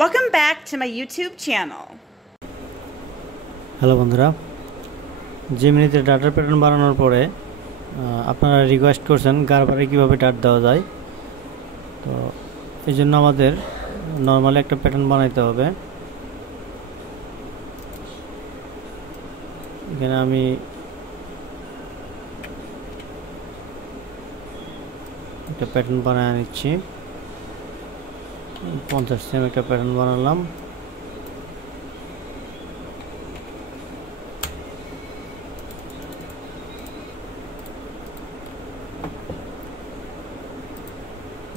Welcome back to my YouTube channel. Hello বন্ধুরা, জেমিনিতে ডাটার pattern বানানোর পরে আপনারা রিকোয়েস্ট করছেন গারবারে কিভাবে ডাট দেওয়া যায়। তো এই জন্য আমাদের নর্মালি একটা প্যাটার্ন বানাইতে হবে। এখানে আমি একটা প্যাটার্ন বানিয়ে নিচ্ছি। 50 সেম একটা প্যাটার্ন বানালাম।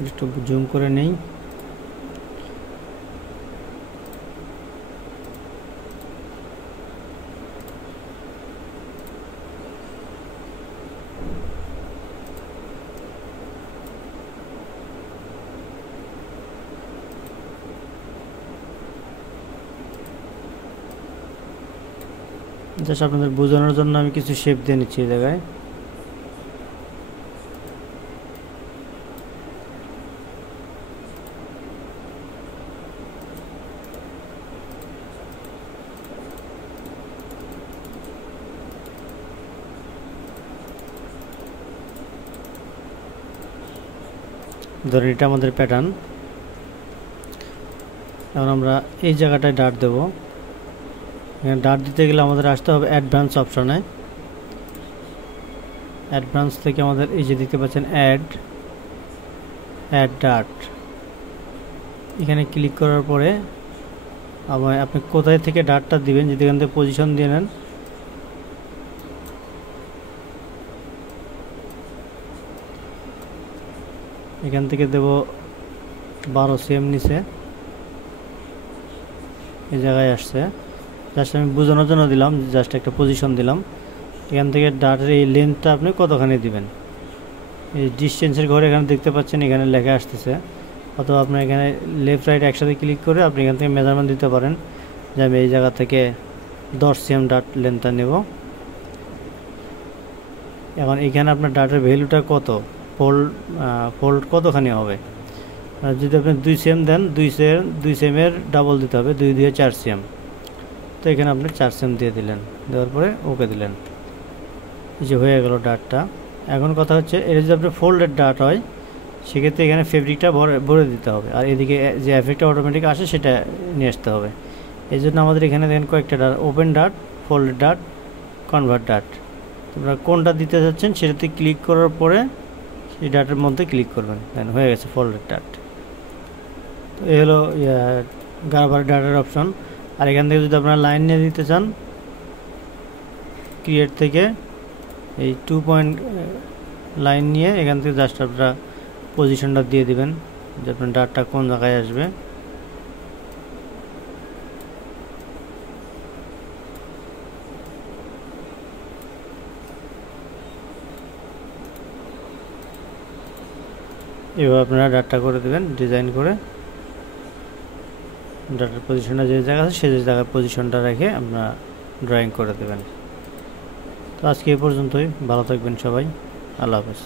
একটু জুম করে নেই। জাস্ট আপনাদের বোঝানোর জন্য আমি কিছু শেপ দিয়ে নিচ্ছি এই জায়গায়। ধরেন এটা আমাদের প্যাটার্ন। এখন আমরা এই জায়গাটায় ডাট দেব। এখানে ডাট দিতে গেলে আমাদের আসতে হবে অ্যাডভান্স অপশনে। অ্যাডভান্স থেকে আমাদের এই যে দেখতে পাচ্ছেন অ্যাড ডাট, এখানে ক্লিক করার পরে আপনি কোথায় থেকে ডাটটা দিবেন, যদি এখান থেকে পজিশন দিয়ে নেন, এখান থেকে দেব 12 সেম নিচে এই জায়গায় আসছে। জাস্ট আমি বোঝানোর জন্য দিলাম, জাস্ট একটা পজিশন দিলাম। এখান থেকে ডাটের এই লেন্থটা আপনি কতখানি দিবেন, এই ডিস্টেন্সের ঘরে এখানে দেখতে পাচ্ছেন এখানে লেখা আসতেছে। অথবা আপনি এখানে লেফট রাইট একসাথে ক্লিক করে আপনি এখান থেকে মেজারমেন্ট দিতে পারেন যে আমি এই জায়গা থেকে 10 সেম ডাট লেন্থটা নেব। এখন এখানে আপনার ডাটের ভ্যালুটা কত, ফোল্ড কতখানি হবে। যদি আপনি 2 সেম দেন, 2 সেমের ডাবল দিতে হবে, 2 দিয়ে 4 সেম। তো এখানে আপনি 4 সেম দিয়ে দিলেন, দেওয়ার পরে ওকে দিলেন, এই যে হয়ে গেল ডাটটা। এখন কথা হচ্ছে এটা যদি আপনার ফোল্ডেড ডাট হয় সেক্ষেত্রে এখানে ফেব্রিকটা ভরে দিতে হবে, আর এদিকে যে এফেক্টটা অটোমেটিক আসে সেটা নিয়ে আসতে হবে। এই জন্য আমাদের এখানে দেখেন কয়েকটা ডাট, ওপেন ডাট, ফোল্ডেড ডাট, কনভার্ট ডাট। তোমরা কোনটা দিতে যাচ্ছেন সেটাতে ক্লিক করার পরে এই ডাটের মধ্যে ক্লিক করবেন, দেন হয়ে গেছে ফোল্ডেড ডাট। তো এই হলো গারবার ডাটার অপশন। আর এখান থেকে যদি আপনারা লাইন নিয়ে দিতে চান, ক্রিয়েট থেকে এই 2 পয়েন্ট লাইন নিয়ে এখান থেকে জাস্ট আপনারা পজিশনটা দিয়ে দিবেন যে আপনার ডাটটা কোন জায়গায় আসবে। এভাবে আপনারা ডাটটা করে দেবেন, ডিজাইন করে ডাটার পজিশনটা যে জায়গা আছে সেই জায়গায় পজিশনটা রেখে আপনারা ড্রয়িং করে দেবেন। তো আজকে এই পর্যন্তই, ভালো থাকবেন সবাই, আল্লাহ হাফেজ।